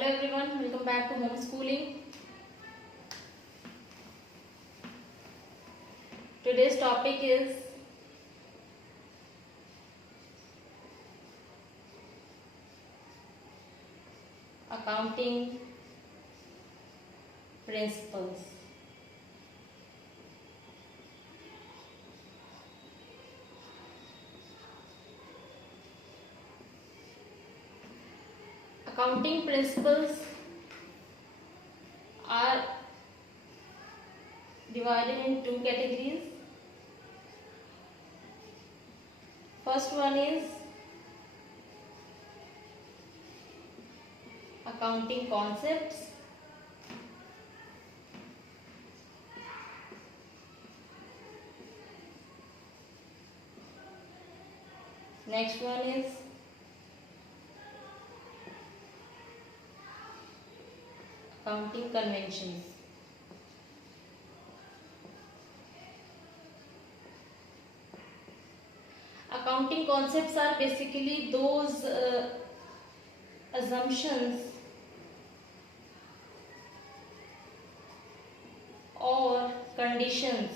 Hello everyone, welcome back to homeschooling. Today's topic is accounting principles. Accounting principles are divided in two categories. First one is accounting concepts. Next one is accounting conventions. Accounting concepts are basically those assumptions or conditions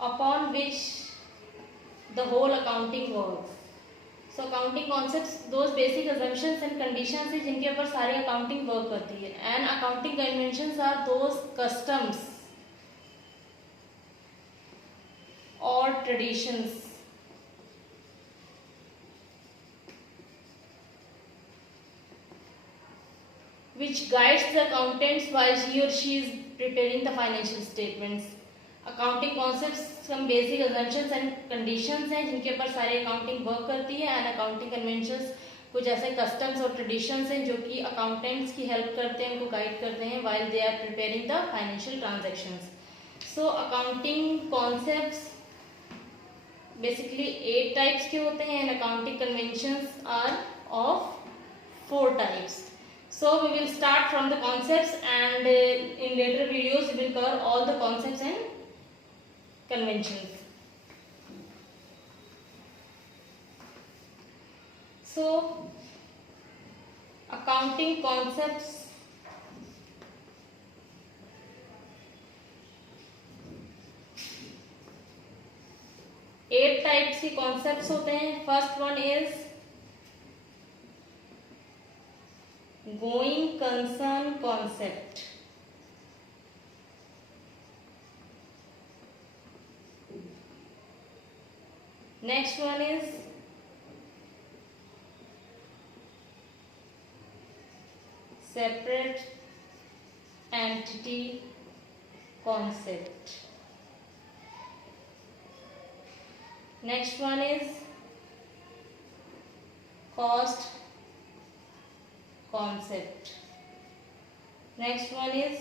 upon which the whole accounting works. So accounting concepts those basic assumptions and conditions है जिनके ऊपर सारी accounting work करती है. And accounting conventions are those customs or traditions which guides the accountants while he or she is preparing the financial statements. Accounting concepts some basic assumptions and conditions हैं जिनके ऊपर सारी अकाउंटिंग वर्क करती है. And accounting conventions कुछ ऐसे कस्टम्स और ट्रेडिशंस हैं जो कि अकाउंटेंट्स की हेल्प करते हैं, उनको गाइड करते हैं while they are preparing the financial transactions. So accounting concepts basically 8 types के होते हैं and accounting conventions are of 4 types. So we will start from the concepts and in later videos we will cover all the concepts and conventions. So accounting concepts eight types के concepts होते हैं. First one is going concern concept. Next one is separate entity concept. Next one is cost concept. Next one is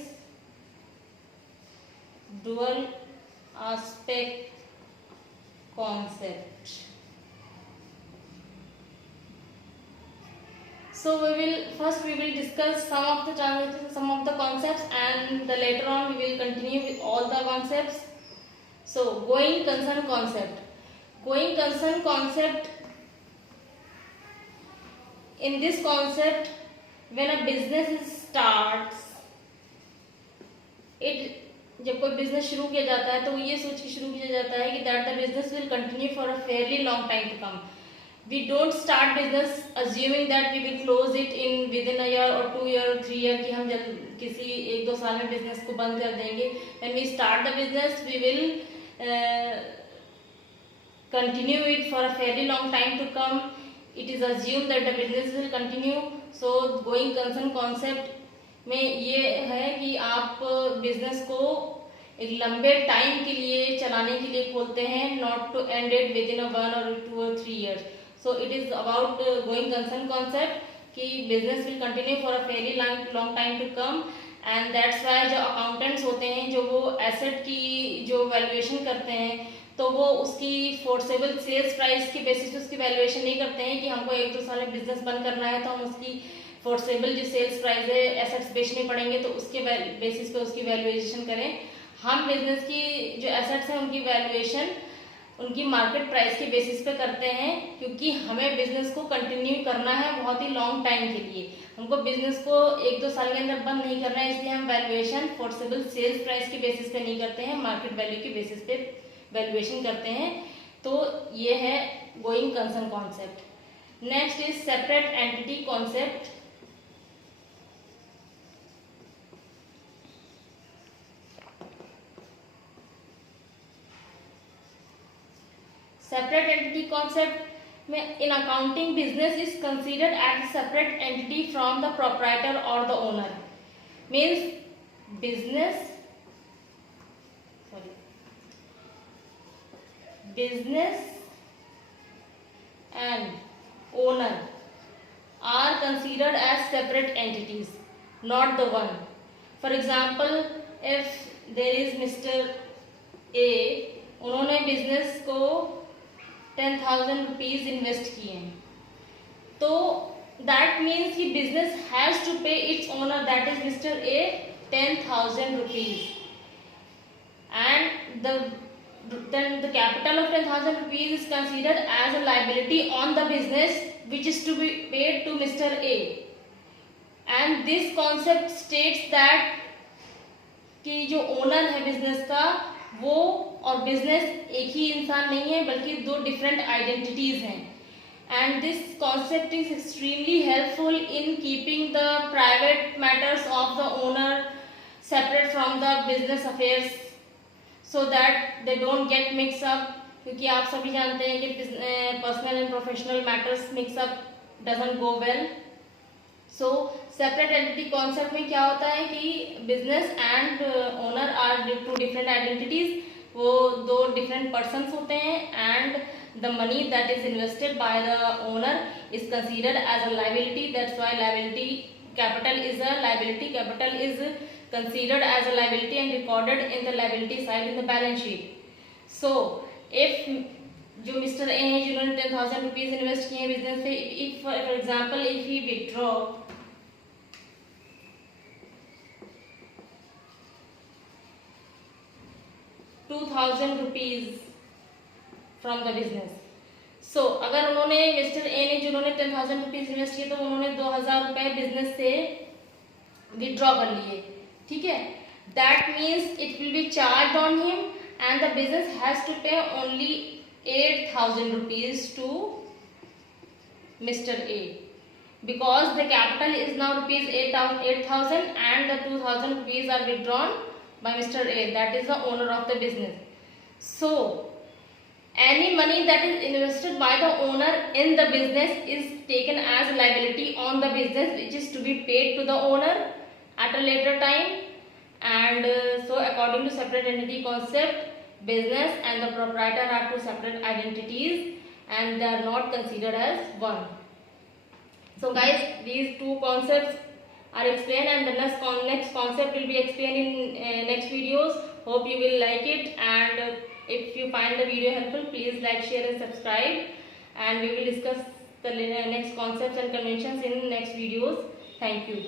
dual aspect concept. So we will discuss some of the transactions, some of the concepts, and the later on we will continue with all the concepts. So going concern concept. Going concern concept, in this concept when a business starts it, जब कोई बिजनेस शुरू किया जाता है तो ये सोच के शुरू किया जाता है कि that the business will continue for a fairly long time to come. We don't start business assuming that we will close it in within a year और 2 ईयर और 3 ईयर कि हम किसी 1-2 साल में बिजनेस को बंद कर देंगे. When we start the business we will continue it for a fairly long time to come. It is assumed that the business will continue. So going concern concept में ये है कि आप बिजनेस को एक लंबे टाइम के लिए चलाने के लिए खोलते हैं, not to end it within a 1 or 2 or 3 years. So it is about going concern concept कि business will continue for a fairly long time to come. And that's why जो accountants होते हैं जो वो asset की जो valuation करते हैं तो वो उसकी फोर्सेबल सेल्स प्राइस की बेसिस पे उसकी वैल्यूएशन नहीं करते हैं कि हमको 1-2 साल में बिजनेस बंद करना है तो हम उसकी फोर्सेबल जो सेल्स प्राइस है एसेट्स बेचने पड़ेंगे तो उसके बेसिस पे उसकी वैल्यूएशन करें. हम बिजनेस की जो एसेट्स हैं उनकी वैल्यूएशन उनकी मार्केट प्राइस के बेसिस पे करते हैं, क्योंकि हमें बिजनेस को कंटिन्यू करना है बहुत ही लॉन्ग टाइम के लिए। हमको बिजनेस को 1-2 साल के अंदर बंद नहीं करना है, इसलिए हम वैल्यूएशन फोर्सेबल सेल्स प्राइस के बेसिस पे नहीं करते हैं, मार्केट वैल्यू के बेसिस पे वैल्यूएशन करते हैं। तो ये है going concern concept. Next is separate entity concept. Separate entity concept में in accounting business is considered as a separate entity from the proprietor or the owner. Means business and owner are considered as separate entities, not the one. For example, if there is Mr. A, उन्होंने बिजनेस को 10,000 rupees invest किए हैं, तो that means कि business has to पे its owner that is mister A 10,000 rupees, and the capital of 10,000 rupees is considered as a liability on the business which is to be paid to Mr. A. And this concept states that कि जो ओनर है बिजनेस का वो और बिजनेस एक ही इंसान नहीं है, बल्कि 2 डिफरेंट आइडेंटिटीज हैं। And this concept is extremely helpful in keeping the private matters of the owner separate from the business affairs, so that they don't get mix up, क्योंकि आप सभी जानते हैं कि personal and professional matters mix up doesn't go well. So separate entity concept में क्या होता है कि business and owner are 2 different identities, वो 2 डिफरेंट पर्सन्स होते हैं, and the money that is invested by the owner is considered as a liability. That's why liability capital is a liability, capital is considered as a liability and recorded in the liability side in the balance sheet. So if जो mister A हैं जिन्होंने 10,000 rupees invest किए हैं business से, if for example if he withdraw 2,000 rupees from the business, so अगर उन्होंने mister A ने जिन्होंने 10,000 रुपीज इन्वेस्ट किए, तो उन्होंने 2,000 रुपए बिजनेस से विथड्रॉ कर लिए, ठीक है। That means it will be charge on him and the business has to pay only 8,000 rupees to Mr. A, because the capital is now rupees 8,000 and the 2,000 rupees are withdrawn by Mr. A, that is the owner of the business. So any money that is invested by the owner in the business is taken as liability on the business, which is to be paid to the owner at a later time. And so according to separate entity concept, business and the proprietor are 2 separate identities and they are not considered as one. So guys, these 2 concepts are explained, and the next concept will be explained in next videos. Hope you will like it, and if you find the video helpful, please like, share and subscribe, and we will discuss the next concepts and conventions in next videos. Thank you.